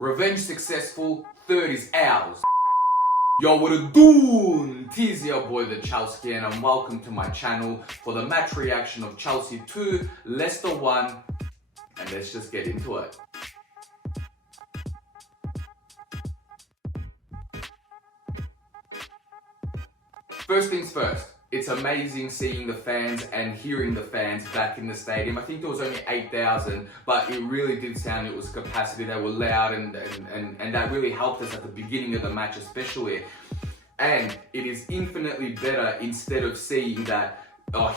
Revenge successful, third is ours. Yo, what a doon? Tis your boy the Chelskian and welcome to my channel for the match reaction of Chelsea 2, Leicester 1, and let's just get into it. First things first, it's amazing seeing the fans and hearing the fans back in the stadium. I think there was only 8,000, but it really did sound it was capacity. They were loud and that really helped us at the beginning of the match especially. And it is infinitely better instead of seeing that,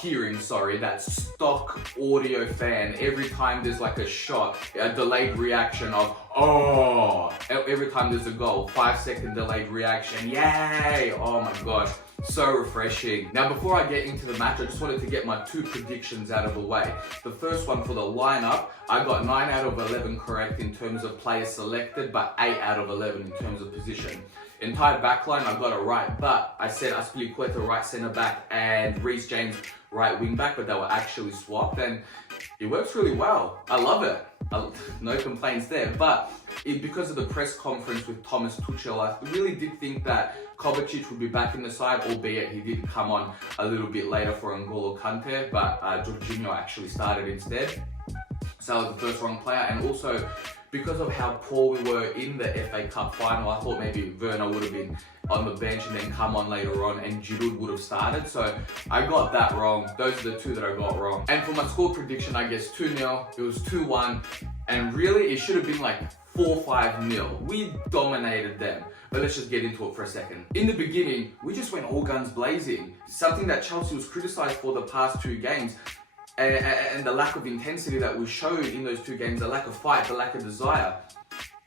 hearing that stock audio fan every time there's like a shot, a delayed reaction of, oh, every time there's a goal, 5-second delayed reaction, yay, oh my gosh. So refreshing. Now before I get into the match, I just wanted to get my two predictions out of the way. The first one for the lineup, I got 9 out of 11 correct in terms of players selected, but 8 out of 11 in terms of position. Entire backline, I got it right, but I said Aspilicueta right centre back and Reece James right wing back, but they were actually swapped and it works really well. I love it. No complaints there, but because of the press conference with Thomas Tuchel, I really did think that Kovacic would be back in the side, albeit he did come on a little bit later for N'Golo Kante, but Jorginho actually started instead. So that was the first wrong player, and also because of how poor we were in the FA Cup final, I thought maybe Werner would have been on the bench and then come on later on and Giroud would have started. So I got that wrong. Those are the two that I got wrong. And for my score prediction, I guess 2-0, it was 2-1, and really it should have been like 4-5-0. We dominated them. But let's just get into it for a second. In the beginning, we just went all guns blazing. Something that Chelsea was criticised for the past 2 games. And the lack of intensity that we showed in those 2 games, the lack of fight, the lack of desire.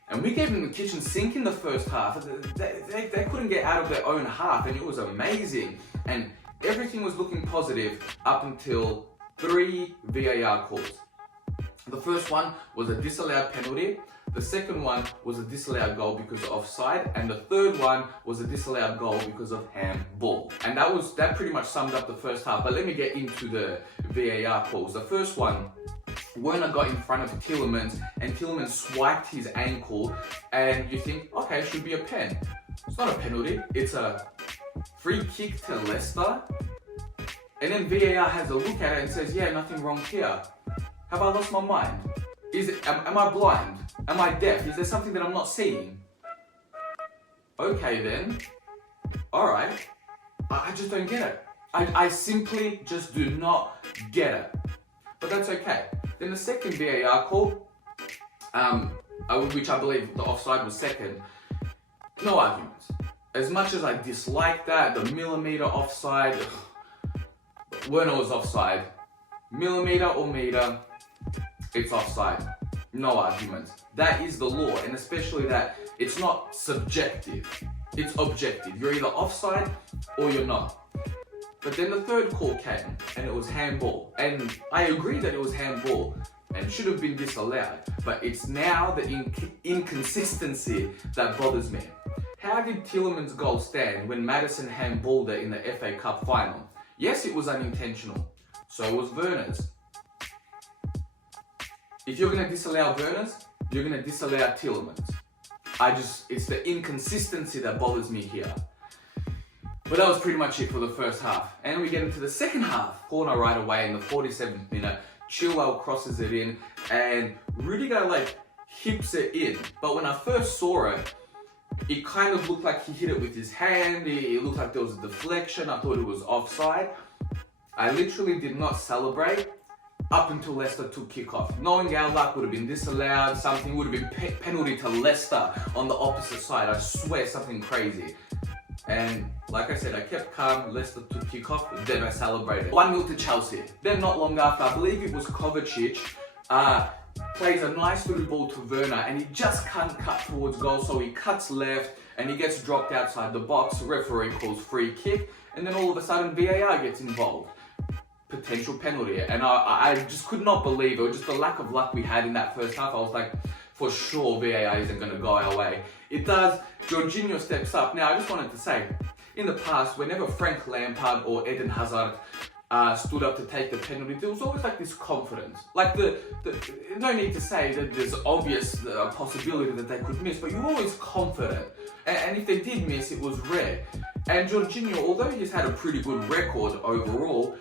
And we gave them the kitchen sink in the first half. They couldn't get out of their own half, and it was amazing. And everything was looking positive up until 3 VAR calls. The first one was a disallowed penalty. The second one was a disallowed goal because of offside, and the third one was a disallowed goal because of handball. And that pretty much summed up the first half. But let me get into the VAR calls. The first one, Werner got in front of Tielemans, and Tielemans swiped his ankle, and you think, okay, it should be a pen. It's not a penalty, it's a free kick to Leicester. And then VAR has a look at it and says, yeah, nothing wrong here. Have I lost my mind? Am I blind? Am I deaf? Is there something that I'm not seeing? Okay then. Alright. I just don't get it. I simply just do not get it. But that's okay. Then the second VAR call, which I believe the offside was second, no arguments. As much as I dislike that, the millimetre offside, Werner was offside. Millimetre or metre, it's offside. No arguments. That is the law, and especially that it's not subjective, it's objective. You're either offside or you're not. But then the third call came, and it was handball. And I agree that it was handball and should have been disallowed, but it's now the inconsistency that bothers me. How did Tielemans' goal stand when Maddison handballed it in the FA Cup final? Yes, it was unintentional. So was Werner's. If you're going to disallow Werner's, you're going to disallow Tielemans. It's the inconsistency that bothers me here. But that was pretty much it for the first half. And we get into the second half. Corner right away in the 47th minute. Chilwell crosses it in and Rudiger hips it in. But when I first saw it, it kind of looked like he hit it with his hand. It looked like there was a deflection. I thought it was offside. I literally did not celebrate up until Leicester took kickoff. Knowing our luck would have been disallowed, something would have been penalty to Leicester on the opposite side. I swear, something crazy. And like I said, I kept calm, Leicester took kickoff, then I celebrated. 1-0 to Chelsea. Then not long after, I believe it was Kovacic, plays a nice little ball to Werner and he just can't cut towards goal, so he cuts left and he gets dropped outside the box. Referee calls free kick, and then all of a sudden VAR gets involved. Potential penalty, and I just could not believe it. It was just the lack of luck we had in that first half. I was like, for sure VAR isn't going to go our way. It does. Jorginho steps up. Now I just wanted to say, in the past, whenever Frank Lampard or Eden Hazard stood up to take the penalty, there was always like this confidence. Like no need to say that there's obvious possibility that they could miss, but you're always confident. And if they did miss, it was rare. And Jorginho, although he's had a pretty good record overall,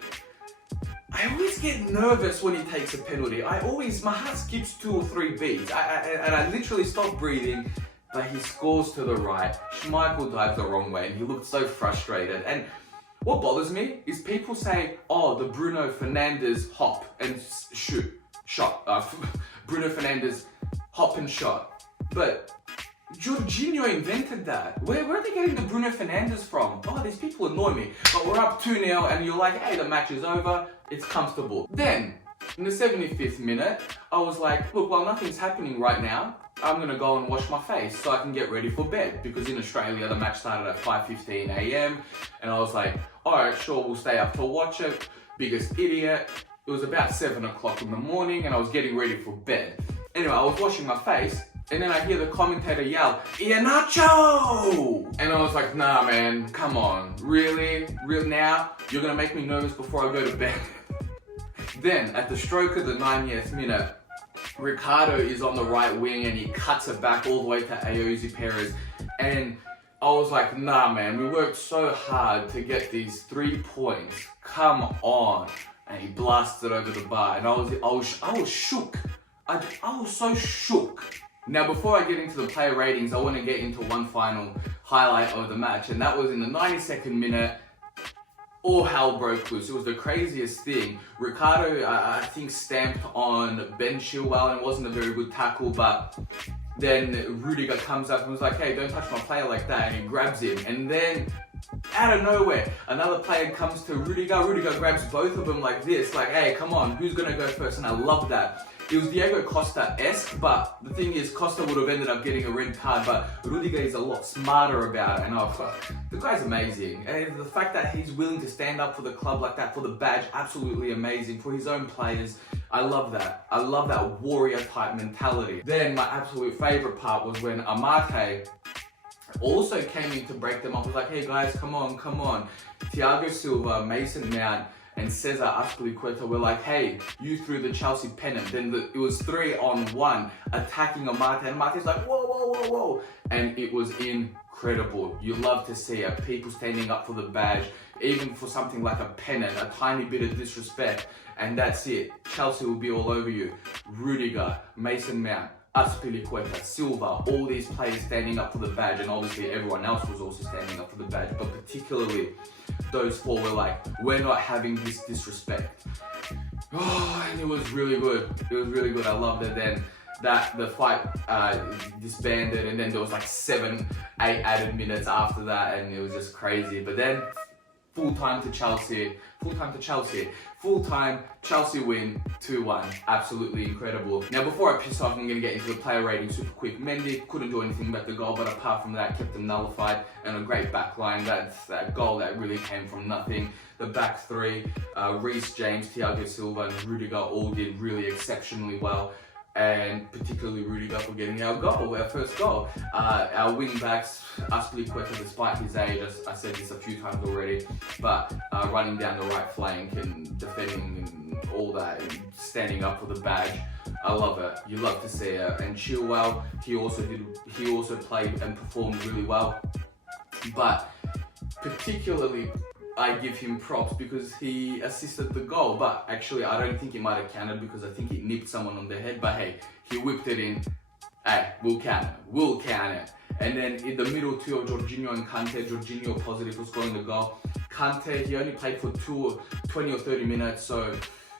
I always get nervous when he takes a penalty. My heart skips 2 or 3 beats. And I literally stop breathing, but he scores to the right. Schmeichel dives the wrong way and he looked so frustrated. And what bothers me is people say, oh, the Bruno Fernandes hop and shot. Bruno Fernandes hop and shot. But Jorginho invented that. Where are they getting the Bruno Fernandes from? Oh, these people annoy me. But we're up 2-0 and you're like, hey, the match is over. It's comfortable. Then, in the 75th minute, I was like, look, while nothing's happening right now, I'm going to go and wash my face so I can get ready for bed. Because in Australia, the match started at 5:15 a.m. And I was like, alright, sure, we'll stay up to watch it. Biggest idiot. It was about 7 o'clock in the morning and I was getting ready for bed. Anyway, I was washing my face and then I hear the commentator yell, Iheanacho! And I was like, nah man, come on. Really? Real now? You're going to make me nervous before I go to bed? Then, at the stroke of the 90th minute, Ricardo is on the right wing and he cuts it back all the way to Ayoze Perez. And I was like, nah man, we worked so hard to get these 3 points. Come on. And he blasts it over the bar. And I was shook. I was so shook. Now, before I get into the player ratings, I want to get into one final highlight of the match. And that was in the 92nd minute. All hell broke loose. It was the craziest thing. Ricardo, I think, stamped on Ben Chilwell and it wasn't a very good tackle, but then Rudiger comes up and was like, hey, don't touch my player like that, and he grabs him. And then, out of nowhere, another player comes to Rudiger. Rudiger grabs both of them like this, like, hey, come on, who's gonna go first? And I love that. It was Diego Costa-esque, but the thing is, Costa would have ended up getting a red card, but Rudiger is a lot smarter about it, and the guy's amazing. And the fact that he's willing to stand up for the club like that, for the badge, absolutely amazing. For his own players, I love that. I love that warrior-type mentality. Then my absolute favourite part was when Amate also came in to break them up. He was like, hey guys, come on. Thiago Silva, Mason Mount, and Cesar Azpilicueta were like, hey, you threw the Chelsea pennant. Then it was 3-on-1 attacking Amate, and Amate's like, whoa. And it was incredible. You love to see it. People standing up for the badge, even for something like a pennant, a tiny bit of disrespect, and that's it. Chelsea will be all over you. Rudiger, Mason Mount, Azpilicueta, Silva, all these players standing up for the badge, and obviously everyone else was also standing up for the badge, but particularly those 4 were like, we're not having this disrespect. Oh, and it was really good. It was really good. I loved it. Then the fight disbanded, and then there was like 7-8 added minutes after that, and it was just crazy. But then full time Chelsea win 2-1. Absolutely incredible. Now, before I piss off, I'm going to get into the player rating super quick. Mendy couldn't do anything about the goal, but apart from that, kept them nullified, and a great back line. That's that goal that really came from nothing. The back 3, Reece James, Thiago Silva, and Rudiger all did really exceptionally well. And particularly Rudiger for getting our first goal. Our wing backs, Azpilicueta, despite his age, I said this a few times already, but running down the right flank and defending and all that, and standing up for the badge. I love it. You love to see it. And Chilwell, he also played and performed really well. But particularly, I give him props because he assisted the goal, but actually I don't think it might have counted because I think it nipped someone on the head, but hey, he whipped it in. Hey, we'll count it. And then in the middle 2 of Jorginho and Kante, Jorginho positive for scoring the goal. Kante, he only played for 20 or 30 minutes, so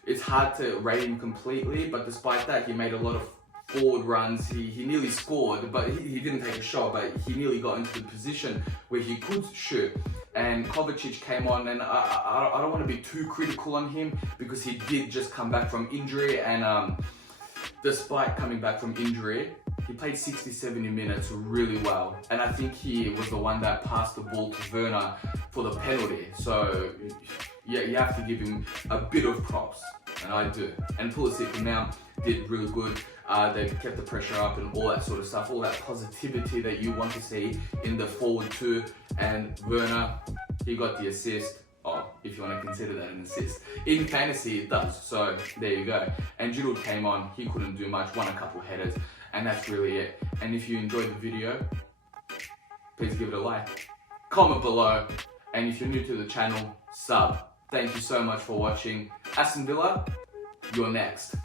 it's hard to rate him completely, but despite that, he made a lot of forward runs. He nearly scored, but he didn't take a shot, but he nearly got into the position where he could shoot. And Kovacic came on, and I don't want to be too critical on him because he did just come back from injury, and despite coming back from injury, he played 60-70 minutes really well, and I think he was the one that passed the ball to Werner for the penalty. So yeah, you have to give him a bit of props, and I do. And Pulisic now did really good. They kept the pressure up and all that sort of stuff, all that positivity that you want to see in the forward 2. And Werner, he got the assist. Oh, if you want to consider that an assist. In fantasy, it does, so there you go. And Giroud came on, he couldn't do much, won a couple headers, and that's really it. And if you enjoyed the video, please give it a like, comment below, and if you're new to the channel, sub. Thank you so much for watching. Aston Villa, you're next.